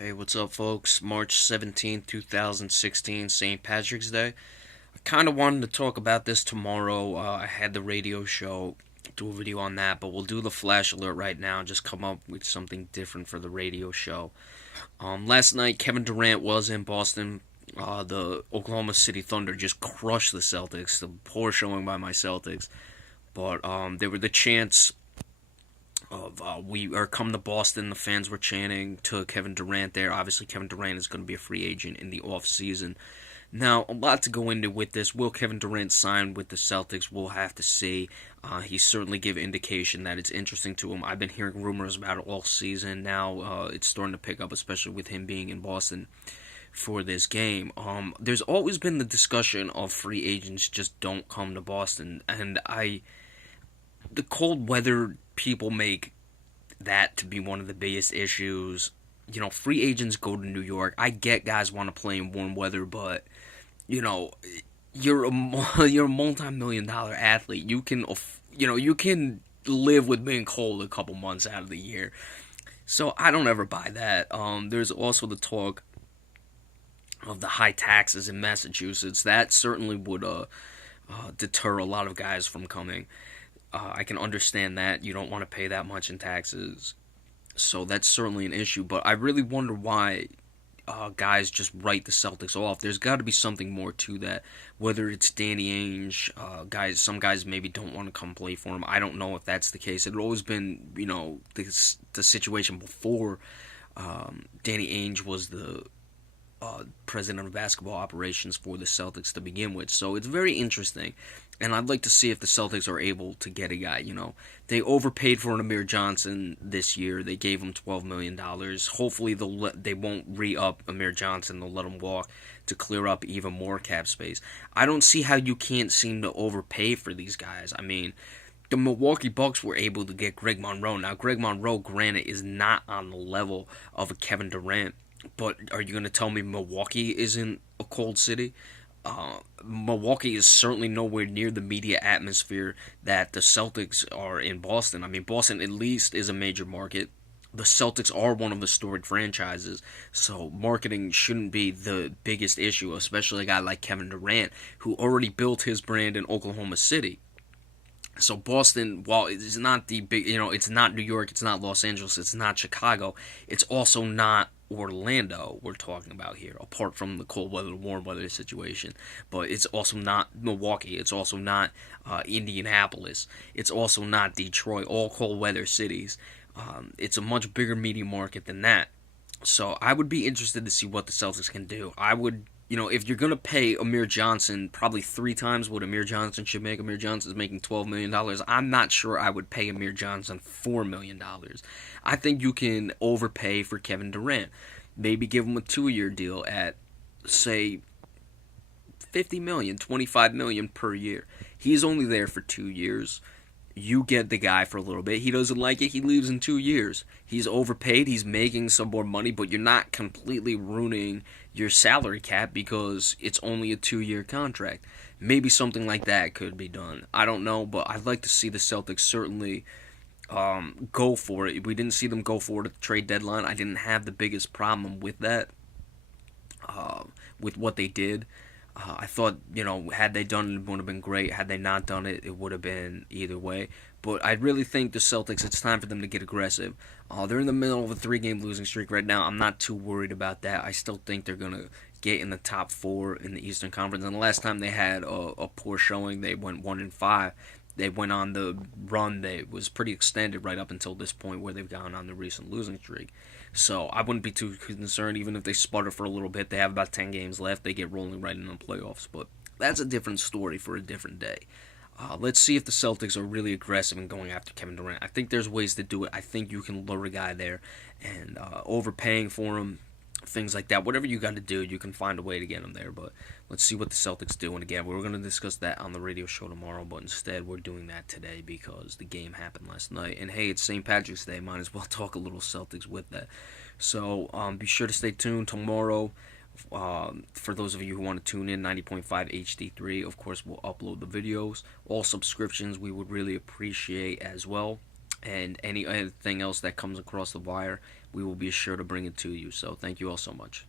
Hey, what's up, folks? March 17th, 2016, St. Patrick's Day. I kind of wanted to talk about this tomorrow. I had the radio show, do a video on that, but we'll do the flash alert right now and just come up with something different for the radio show. Last night, Kevin Durant was in Boston. The Oklahoma City Thunder just crushed the Celtics. The poor showing by my Celtics. But there were the chants of we are coming to Boston. The fans were chanting to Kevin Durant there. Obviously, Kevin Durant is going to be a free agent in the offseason. Now, a lot to go into with this. Will Kevin Durant sign with the Celtics? We'll have to see. He certainly gave indication that it's interesting to him. I've been hearing rumors about it all season. Now it's starting to pick up, especially with him being in Boston for this game. There's always been the discussion of free agents just don't come to Boston, and the cold weather people make that to be one of the biggest issues. You know, free agents go to New York. I get guys want to play in warm weather, but you know, you're a you're a multi-million-dollar athlete. You can live with being cold a couple months out of the year. So I don't ever buy that. There's also the talk of the high taxes in Massachusetts. That certainly would deter a lot of guys from coming. I can understand that you don't want to pay that much in taxes, so that's certainly an issue. But I really wonder why guys just write the Celtics off. There's got to be something more to that. Whether it's Danny Ainge, some guys maybe don't want to come play for him. I don't know if that's the case. It had always been, the situation before Danny Ainge was the president of basketball operations for the Celtics to begin with. So it's very interesting. And I'd like to see if the Celtics are able to get a guy. They overpaid for an Amir Johnson this year. They gave him $12 million. Hopefully they won't re-up Amir Johnson. They'll let him walk to clear up even more cap space. I don't see how you can't seem to overpay for these guys. I mean, the Milwaukee Bucks were able to get Greg Monroe. Now, Greg Monroe, granted, is not on the level of a Kevin Durant. But are you going to tell me Milwaukee isn't a cold city? Milwaukee is certainly nowhere near the media atmosphere that the Celtics are in Boston. I mean, Boston at least is a major market. The Celtics are one of the storied franchises, so marketing shouldn't be the biggest issue, especially a guy like Kevin Durant, who already built his brand in Oklahoma City. So Boston, while it's not the big, it's not New York, it's not Los Angeles, it's not Chicago, it's also not Orlando we're talking about here, apart from the cold weather, warm weather situation. But it's also not Milwaukee, it's also not Indianapolis, it's also not Detroit, all cold weather cities. It's a much bigger media market than that. So I would be interested to see what the Celtics can do. I would, if you're going to pay Amir Johnson probably three times what Amir Johnson should make, Amir Johnson's making $12 million. I'm not sure I would pay Amir Johnson $4 million. I think you can overpay for Kevin Durant. Maybe give him a 2-year deal at, say, 50 million, 25 million per year. He's only there for 2 years. You get the guy for a little bit. He doesn't like it. He leaves in 2 years. He's overpaid. He's making some more money, but you're not completely ruining your salary cap because it's only a 2-year contract. Maybe something like that could be done. I don't know, but I'd like to see the Celtics certainly go for it. We didn't see them go for it at the trade deadline. I didn't have the biggest problem with that, with what they did. I thought, had they done it, it would have been great. Had they not done it, it would have been either way. But I really think the Celtics, it's time for them to get aggressive. They're in the middle of a 3-game losing streak right now. I'm not too worried about that. I still think they're going to get in the top 4 in the Eastern Conference. And the last time they had a poor showing, they went 1-5. They went on the run that was pretty extended right up until this point where they've gone on the recent losing streak. So I wouldn't be too concerned even if they sputter for a little bit. They have about 10 games left. They get rolling right into the playoffs. But that's a different story for a different day. Let's see if the Celtics are really aggressive in going after Kevin Durant. I think there's ways to do it. I think you can lure a guy there and overpaying for him, things like that. Whatever you got to do, you can find a way to get him there. But let's see what the Celtics do. And again, we were going to discuss that on the radio show tomorrow, but instead we're doing that today because the game happened last night. And hey, it's St. Patrick's Day. Might as well talk a little Celtics with that. So be sure to stay tuned tomorrow. For those of you who want to tune in, 90.5 HD3, of course, we'll upload the videos. All subscriptions we would really appreciate as well. and anything else that comes across the wire, we will be sure to bring it to you. So thank you all so much.